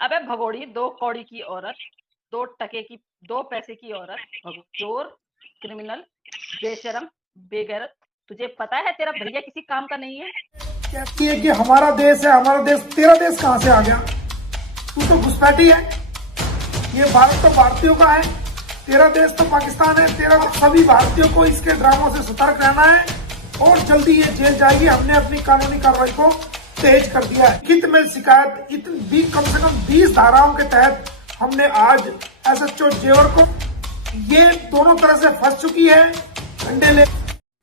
अबे भगोड़ी, 2 कौड़ी की औरत, 2 टके की, 2 पैसे की औरत, चोर, क्रिमिनल, बेशरम, बेगैरत। तुझे पता है तेरा भैया किसी काम का नहीं है? कहती है कि हमारा देश है, हमारा देश। तेरा देश कहां से आ गया? तू तो घुसपैठी है। ये भारत तो भारतीयों का है, तेरा देश तो पाकिस्तान है। तेरा सभी भारतीयों को इसके ड्रामों से सतर्क रहना है और जल्दी ये जेल जाएगी। हमने अपनी कानूनी कार्रवाई को तेज कर दिया है। हित में शिकायत इतनी कम से कम 20 धाराओं के तहत हमने आज एसएचओ जेवर को, ये दोनों तरह से फंस चुकी है। डंडे ले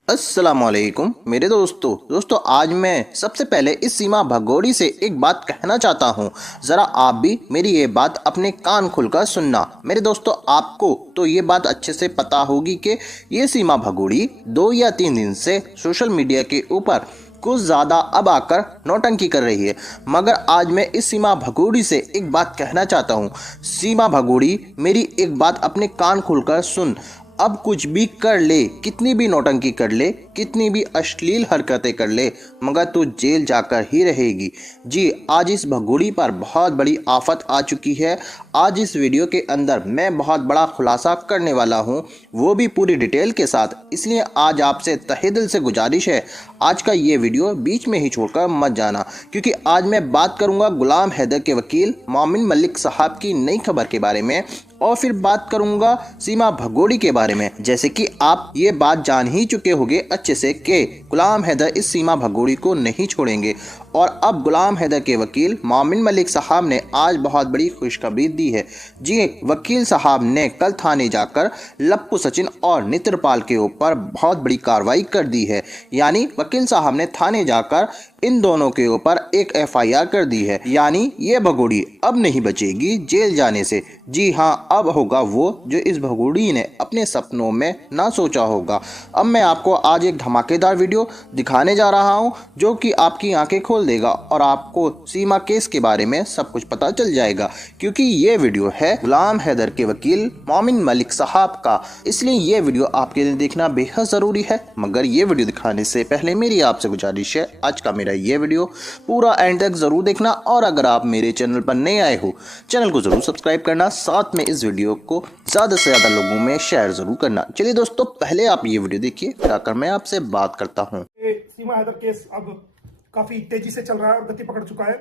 अस्सलामुअलैकुम मेरे दोस्तों आज मैं सबसे पहले इस सीमा भगोड़ी से एक बात कहना चाहता हूँ। ज़रा आप भी मेरी ये बात अपने कान खुलकर सुनना। मेरे दोस्तों, आपको तो ये बात अच्छे से पता होगी कि ये सीमा भगोड़ी 2 या 3 दिन से सोशल मीडिया के ऊपर कुछ ज़्यादा अब आकर नौटंकी कर रही है। मगर आज मैं इस सीमा भगोड़ी से एक बात कहना चाहता हूँ। सीमा भगोड़ी, मेरी एक बात अपने कान खुलकर सुन। अब कुछ भी कर ले, कितनी भी नौटंकी कर ले, कितनी भी अश्लील हरकतें कर ले, मगर तू जेल जाकर ही रहेगी। जी, आज इस भगोड़ी पर बहुत बड़ी आफत आ चुकी है। आज इस वीडियो के अंदर मैं बहुत बड़ा खुलासा करने वाला हूं, वो भी पूरी डिटेल के साथ। इसलिए आज आपसे तहे दिल से गुजारिश है, आज का ये वीडियो बीच में ही छोड़कर मत जाना, क्योंकि आज मैं बात करूंगा गुलाम हैदर के वकील मोमिन मलिक साहब की नई खबर के बारे में, और फिर बात करूंगा सीमा भगोड़ी के बारे में। जैसे कि आप ये बात जान ही चुके होंगे अच्छे से कि गुलाम हैदर इस सीमा भगोड़ी को नहीं छोड़ेंगे। और अब गुलाम हैदर के वकील मोमिन मलिक साहब ने आज बहुत बड़ी खुशखबरी दी है। जी, वकील साहब ने कल थाने जाकर लप्पू सचिन और नित्रपाल के ऊपर बहुत बड़ी कार्रवाई कर दी है। यानी वकील साहब ने थाने जाकर इन दोनों के ऊपर एक एफआईआर कर दी है। यानी ये भगोड़ी अब नहीं बचेगी जेल जाने से। जी हाँ, अब होगा वो जो इस भगोड़ी ने अपने सपनों में ना सोचा होगा। अब मैं आपको आज एक धमाकेदार वीडियो दिखाने जा रहा हूँ, जो कि आपकी आंखें खोल देगा और आपको सीमा केस के बारे में सब कुछ पता चल जाएगा। क्योंकि ये वीडियो है गुलाम हैदर के वकील मोमिन मलिक साहब का, इसलिए ये वीडियो आपके लिए देखना बेहद ज़रूरी है। मगर ये वीडियो दिखाने से पहले मेरी आपसे गुजारिश है, आज का मेरा ये वीडियो पूरा एंड तक ज़रूर देखना। और अगर आप मेरे चैनल पर नए आए हो, चैनल को ज़रूर सब्सक्राइब करना, साथ में इस वीडियो को ज़्यादा से ज़्यादा लोगों में शेयर ज़रूर करना। चलिए दोस्तों, पहले आप ये वीडियो देखिए, फिर आकर मैं आपसे बात करता हूँ। सीमा हैदर केस अब काफी तेजी से चल रहा है और गति पकड़ चुका है।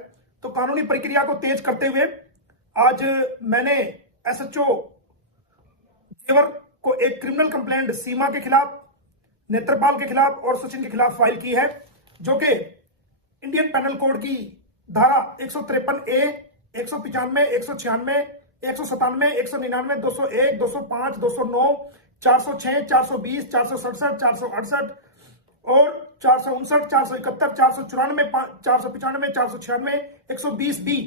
तो कानूनी प्रक्रिया को तेज करते हुए आज मैंने एसएचओ जेवर को एक क्रिमिनल कंप्लेंट सीमा के खिलाफ, नेत्रपाल के खिलाफ और सचिन के खिलाफ फाइल की है, जो कि इंडियन पेनल कोड की धारा 153A, 195, 196, 197, 199, 201, 205, 209, 406, 420, 467, 468 और 459, 471, 494, 495, 496, 120B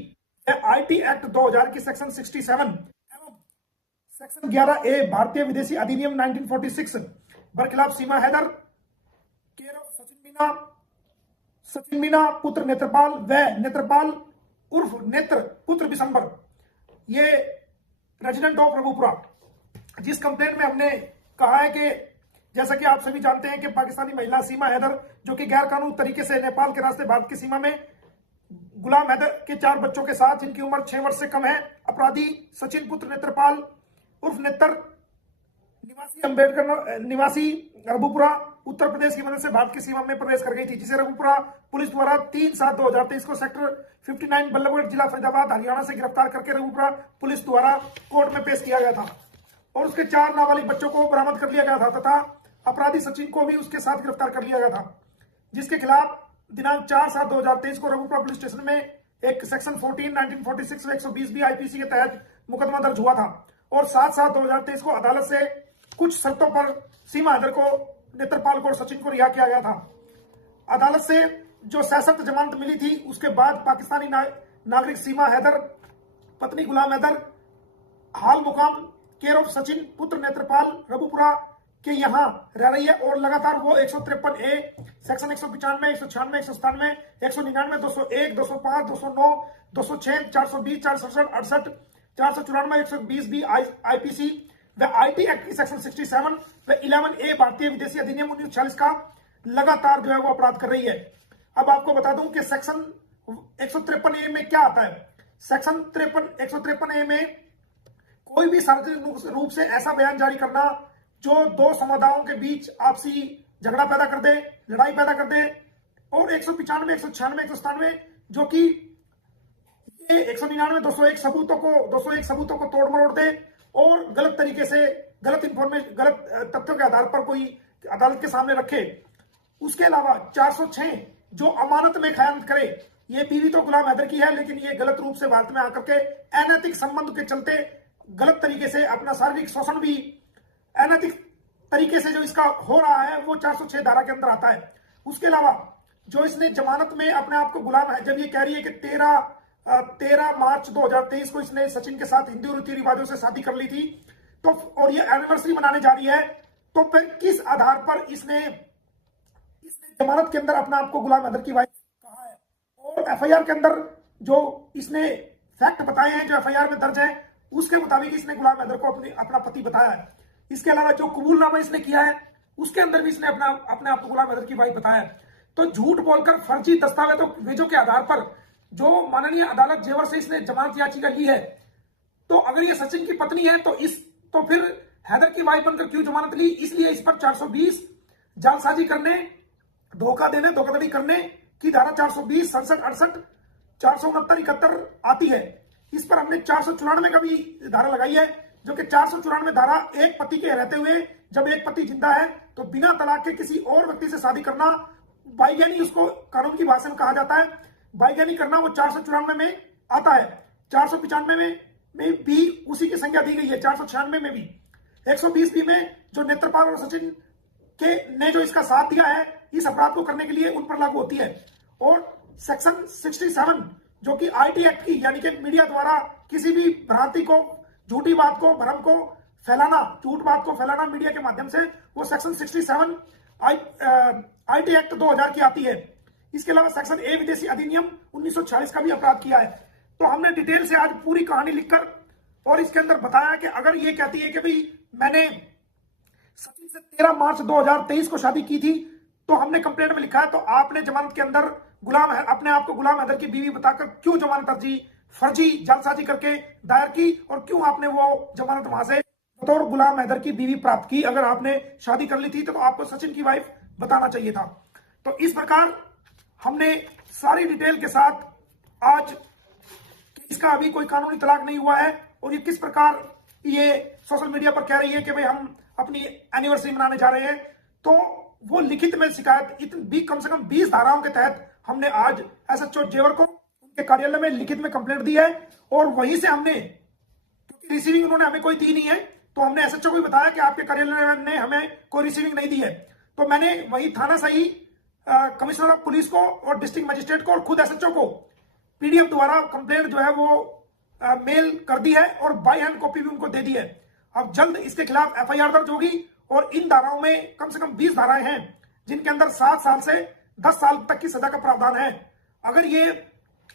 आईटी एक्ट 2000 की सेक्शन 67 एवं सेक्शन 11A भारतीय विदेशी अधिनियम 1946 बरखिलाफ सीमा हैदर केर ऑफ सचिन मीना पुत्र नेत्रपाल व नेत्रपाल उर्फ नेत्र पुत्र बिशंबर, ये रेजिडेंट ऑफ रघुपुरा, जिस कंप्लेंट में हमने कहा है कि जैसा कि आप सभी जानते हैं कि पाकिस्तानी महिला सीमा हैदर, जो कि गैर कानूनी तरीके से नेपाल के रास्ते भारत की सीमा में गुलाम हैदर के 4 बच्चों के साथ, जिनकी उम्र 6 वर्ष से कम है, अपराधी सचिन पुत्र नेत्रपाल उर्फ नेत्र निवासी अम्बेडकर निवासी रघुपुरा उत्तर प्रदेश की मदद से भारत की सीमा में प्रवेश कर गई थी, जिसे रघुपुरा पुलिस द्वारा 3/7/2023 को सेक्टर 59 बल्लभगढ़ जिला फरीदाबाद हरियाणा से गिरफ्तार करके रघुपुरा पुलिस द्वारा कोर्ट में पेश किया गया था और उसके 4 नाबालिग बच्चों को बरामद कर लिया गया था तथा अपराधी सचिन को भी उसके साथ गिरफ्तार कर लिया गया था, जिसके खिलाफ दिनांक 4/7/2023 को रघुपुरा पुलिस स्टेशन में एक सेक्शन 14, 1946 व 120B आईपीसी के तहत मुकदमा दर्ज हुआ था और 7/7/2023 को अदालत से कुछ शर्तों पर सीमा हैदर को, नेत्रपाल को और सचिन को रिहा किया गया था। अदालत से जो सशर्त जमानत मिली थी, उसके बाद पाकिस्तानी नागरिक सीमा हैदर पत्नी गुलाम हैदर हाल मुकाम केयर ऑफ सचिन पुत्र नेत्रपाल रघुपुरा के यहाँ रह रही है और लगातार वो 153A सेक्शन 195, 196, 197, 199, 201, 205, 209, 206, 420, 467, 68, 494, 120B आईपीसी व आईटी एक्ट की सेक्शन 67 व 11A भारतीय विदेशी अधिनियम 1946 का लगातार जो है वो अपराध कर रही है। अब आपको बता दूं कि सेक्शन 153A में क्या आता है। सेक्शन 153A में कोई भी सार्वजनिक रूप से ऐसा बयान जारी करना जो दो समुदायों के बीच आपसी झगड़ा पैदा कर दे, लड़ाई पैदा कर दे, और 195, 196, 197 जो कि 199, 201 सबूतों को तोड़ मरोड़ दे और गलत तरीके से गलत तथ्यों के आधार पर कोई अदालत के सामने रखे। उसके अलावा 406 जो अमानत में खयानत करे, ये बीवी तो गुलाम हैदर की है, लेकिन ये गलत रूप से भारत में आकर के अनैतिक संबंध के चलते गलत तरीके से अपना शारीरिक शोषण भी अनैतिक तरीके से जो इसका हो रहा है वो 406 धारा के अंदर आता है। उसके अलावा जो इसने जमानत में अपने आप को गुलाम है, जब ये कह रही है कि 13 मार्च 2023 को इसने सचिन के साथ हिंदू रीति रिवाजों से शादी कर ली थी, तो और ये एनिवर्सरी मनाने जा रही है, तो फिर किस आधार पर इसने जमानत के अंदर अपने आप को गुलाम हैदर की वाइफ कहा है? और एफआईआर के अंदर जो इसने फैक्ट बताए हैं, जो एफआईआर में दर्ज है, उसके मुताबिक इसने गुलाम हैदर को अपना पति बताया है। इसके अलावा जो कबूलनामा इसने किया है उसके अंदर भी इसने अपने आप को गुलाम हैदर की वाइफ बताया है। तो झूठ बोलकर फर्जी दस्तावेजों के आधार पर जो माननीय अदालत जेवर से इसने जमानत याचिका ली है, तो अगर ये सचिन की पत्नी है तो फिर हैदर की वाइफ बनकर क्यों जमानत ली? इसलिए इस पर 420 जालसाजी करने, धोखा देने, धोखाधड़ी करने की धारा 420, 67, 68, 469, 71 आती है। इस पर हमने 494 का भी धारा लगाई है, जो कि 494 धारा एक पति के रहते हुए जब एक पति जिंदा है तो बिना तलाक के किसी और व्यक्ति से शादी करना, बाईगानी उसको कानून की भाषा में कहा जाता है, बाईगानी करना, वो 494 में आता है। 495 में भी उसी की संज्ञा दी गई है, 496 में भी, 120 भी में जो नेत्रपाल और सचिन के ने जो इसका साथ दिया है इस अपराध को करने के लिए, उन पर लागू होती है। और सेक्शन 67 जो कि आईटी एक्ट की, यानी कि मीडिया द्वारा किसी भी भ्रांति को, झूठी बात को, भ्रम को फैलाना, झूठ बात को फैलाना मीडिया के माध्यम से, वो सेक्शन 67 आईटी एक्ट 2000 की आती है। इसके अलावा सेक्शन ए विदेशी अधिनियम 1946 का भी अपराध किया है। तो हमने डिटेल से आज पूरी कहानी लिखकर और इसके अंदर बताया कि अगर ये कहती है कि भाई मैंने सचिन से 13 मार्च 2023 को शादी की थी, तो हमने कंप्लेंट में लिखा है, तो आपने जमानत के अंदर अपने आप को गुलाम हैदर की बीवी बताकर क्यों जमानत अर्जी फर्जी जालसाजी करके दायर की, और क्यों आपने वो जमानत वहां से बतौर गुलाम हैदर की बीवी प्राप्त की? अगर आपने शादी कर ली थी तो आपको सचिन की वाइफ बताना चाहिए था। तो इस प्रकार हमने सारी डिटेल के साथ आज इसका अभी कोई कानूनी तलाक नहीं हुआ है, और ये किस प्रकार ये सोशल मीडिया पर कह रही है कि भाई हम अपनी एनिवर्सरी मनाने जा रहे हैं, तो वो लिखित में शिकायत कम से कम 20 धाराओं के तहत हमने आज एसएचओ जेवर को उनके कार्यालय में लिखित में कंप्लेंट दी है। और वहीं से हमने, क्योंकि रिसीविंग उन्होंने हमें कोई दी नहीं है, तो हमने एसएचओ को भी बताया कि आपके कार्यालय ने हमें कोई रिसीविंग नहीं दी है। तो मैंने वही थाना सही कमिश्नर ऑफ पुलिस को और डिस्ट्रिक्ट मजिस्ट्रेट को और खुद एसएचओ को पीडीएफ द्वारा कंप्लेंट जो है वो मेल कर दी है और बाय हैंड कॉपी भी उनको दे दी है। अब जल्द इसके खिलाफ एफआईआर दर्ज होगी, और इन धाराओं में कम से कम 20 धाराएं हैं जिनके अंदर 7 साल से 10 साल तक की सजा का प्रावधान है। अगर ये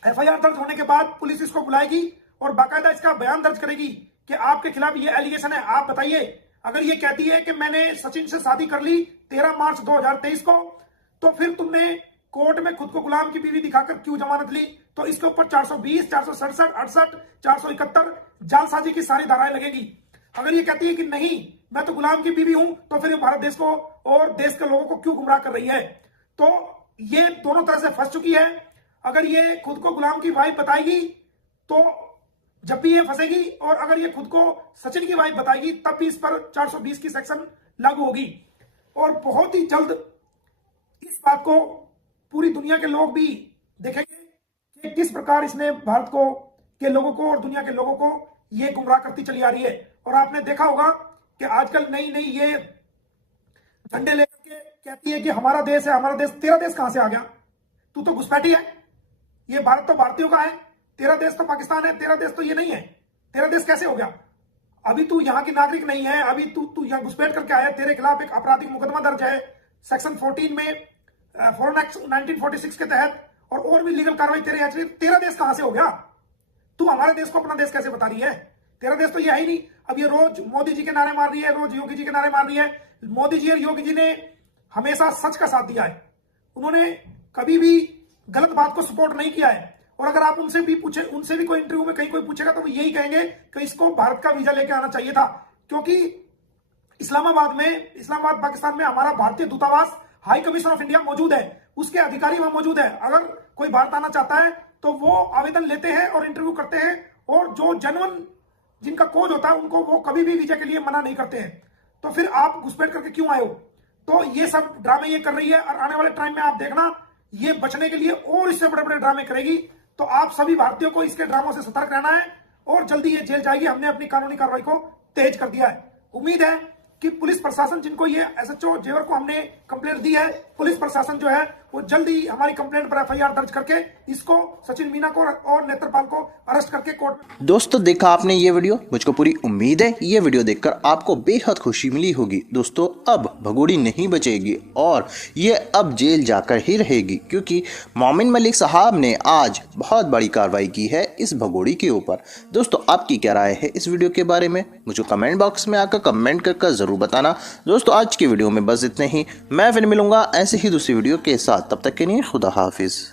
एफआईआर दर्ज होने के बाद पुलिस इसको बुलाएगी और बाकायदा इसका बयान दर्ज करेगी कि आपके खिलाफ ये एलिगेशन है, आप बताइए। अगर ये कहती है कि मैंने सचिन से शादी कर ली 13 मार्च 2023 को, तो फिर तुमने कोर्ट में खुद को गुलाम की बीवी दिखाकर क्यों जमानत ली? तो इसके ऊपर 420, 467, 68, 471 जालसाजी की सारी धाराएं लगेगी। अगर ये कहती है कि नहीं मैं तो गुलाम की बीवी हूं, तो फिर भारत देश को और देश के लोगों को क्यों गुमराह कर रही है? तो ये दोनों तरह से फंस चुकी है। अगर ये खुद को गुलाम की वाइफ बताएगी तो जब भी ये फंसेगी, और अगर ये खुद को सचिन की वाइफ बताएगी तब भी इस पर 420 की सेक्शन लागू होगी। और बहुत ही जल्द इस बात को पूरी दुनिया के लोग भी देखेंगे कि किस प्रकार इसने भारत को के लोगों को और दुनिया के लोगों को ये गुमराह करती चली आ रही है। और आपने देखा होगा कि आजकल नई नई ये झंडे लेकर के कहती है कि हमारा देश है, हमारा देश। तेरा देश कहां से आ गया? तू तो घुसपैठी है। ये भारत तो भारतीयों का है, तेरा देश तो पाकिस्तान है, तेरा देश तो ये नहीं है। तेरा देश कैसे हो गया? अभी तू यहाँ की नागरिक नहीं है, अभी तू यहाँ घुसपैठ करके आया। तेरे खिलाफ एक आपराधिक मुकदमा दर्ज है सेक्शन 14 में, फॉरेन एक्ट 1946 के तहत, और भी लीगल कार्रवाई तेरे यहाँ। तेरा देश कहां से हो गया? तू हमारे देश को अपना देश कैसे बता रही है? तेरा देश तो ये है ही नहीं। अब ये रोज मोदी जी के नारे मार रही है, रोज योगी जी के नारे मार रही है। मोदी जी और योगी जी ने हमेशा सच का साथ दिया है, उन्होंने कभी भी गलत बात को सपोर्ट नहीं किया है। और अगर आप उनसे भी कोई इंटरव्यू में कहीं कोई पूछेगा तो वो यही कहेंगे कि इसको भारत का वीजा लेके आना चाहिए था, क्योंकि इस्लामाबाद पाकिस्तान में हमारा भारतीय दूतावास, हाई कमीशन ऑफ इंडिया मौजूद है, उसके अधिकारी वहां मौजूद है। अगर कोई भारत आना चाहता है तो वो आवेदन लेते हैं और इंटरव्यू करते हैं, और जो जेन्युइन जिनका कोज होता है उनको वो कभी भी वीजा के लिए मना नहीं करते हैं। तो फिर आप घुसपैठ करके क्यों आए हो? तो ये सब ड्रामे ये कर रही है, और आने वाले टाइम में आप देखना ये बचने के लिए और इससे बड़े बड़े ड्रामे करेगी। तो आप सभी भारतीयों को इसके ड्रामों से सतर्क रहना है, और जल्दी ये जेल जाएगी। हमने अपनी कानूनी कार्रवाई को तेज कर दिया है। उम्मीद है कि पुलिस प्रशासन, जिनको ये एसएचओ जेवर को हमने कंप्लेंट दी है, पुलिस प्रशासन जो है वो जल्दी हमारी कंप्लेंट पर एफआईआर दर्ज करके इसको, सचिन मीना को और नेत्रपाल को अरेस्ट करके कोर्ट में। दोस्तों देखा आपने ये वीडियो, मुझको पूरी उम्मीद है ये वीडियो देखकर आपको बेहद खुशी मिली होगी। दोस्तों अब भगोड़ी नहीं बचेगी और ये अब जेल जाकर ही रहेगी, क्योंकि मोमिन मलिक साहब ने आज बहुत बड़ी कार्रवाई की है इस भगोड़ी के ऊपर। दोस्तों आपकी क्या राय है इस वीडियो के बारे में, मुझे कमेंट बॉक्स में आकर कमेंट कर जरूर बताना। दोस्तों आज की वीडियो में बस इतने ही, मैं फिर मिलूंगा ऐसे ही दूसरी वीडियो के साथ, तब तक के लिए खुदा हाफिज।